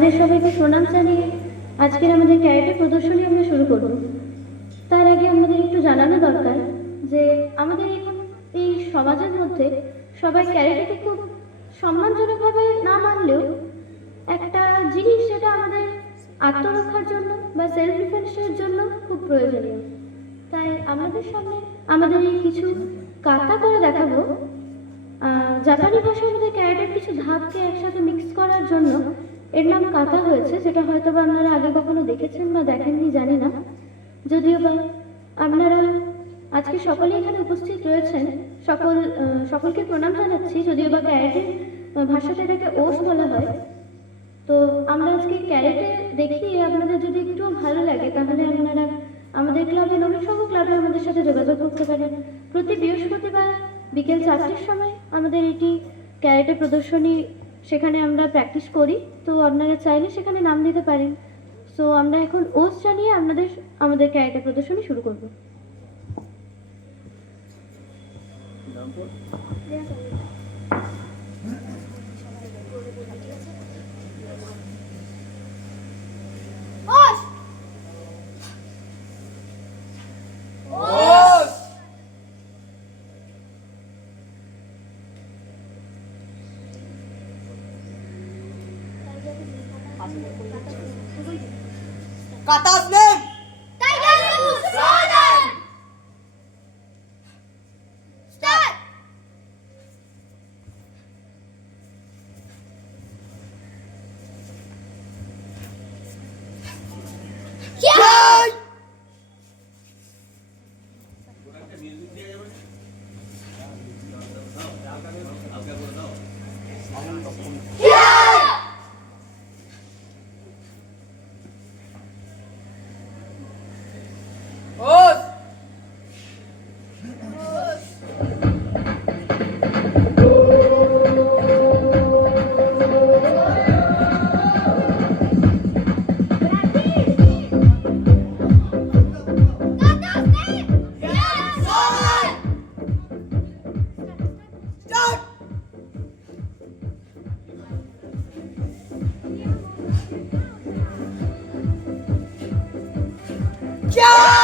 আপনাদের সবাইকে প্রণাম জানিয়ে আজকের আমাদের ক্যারেটে প্রদর্শনী আমরা শুরু করব। তার আগে আমাদের একটু জানানো দরকার যে আমাদের এখন এই সমাজের মধ্যে সবাই ক্যারেটেকে খুব সম্মানজনকভাবে না মানলেও একটা জিনিস যেটা আমাদের আত্মরক্ষার জন্য বা সেলফ ডিফেন্সের জন্য খুব প্রয়োজনীয়। তাই আমাদের সামনে আমাদের এই কিছু কাতা করে দেখাবো। জাপানি ভাষায় আমাদের ক্যারেটের কিছু ধাপকে একসাথে মিক্স করার জন্য এর নাম কাতা হয়েছে, যেটা হয়তো বা আপনারা আগে কখনো দেখেছেন বা দেখেননি জানি না। যদিও বা আপনারা আজকে সকলেই এখানে উপস্থিত রয়েছেন, সকলকে প্রণাম জানাচ্ছি। যদিও বা ক্যারেটের ভাষাতে এটাকে ওস বলা হয়। তো আমরা আজকে ক্যারেটে দেখিয়ে আপনাদের যদি একটু ভালো লাগে তাহলে আপনারা আমাদের ক্লাবে, নবীন সংঘ ক্লাবে আমাদের সাথে যোগাযোগ করতে পারেন। প্রতি বৃহস্পতিবার বিকেল 4টের সময় আমাদের এটি ক্যারেটে প্রদর্শনী, সেখানে আমরা প্র্যাকটিস করি। তো আপনারা চাইলে সেখানে নাম দিতে পারেন। সো আমরা এখন ওস জানিয়ে আমাদের ক্যারেটে প্রদর্শনী শুরু করব। Kata's name! Tiger Woods Jordan! Start! Jai! Os! Kata's name! Jordan! Start! Jai!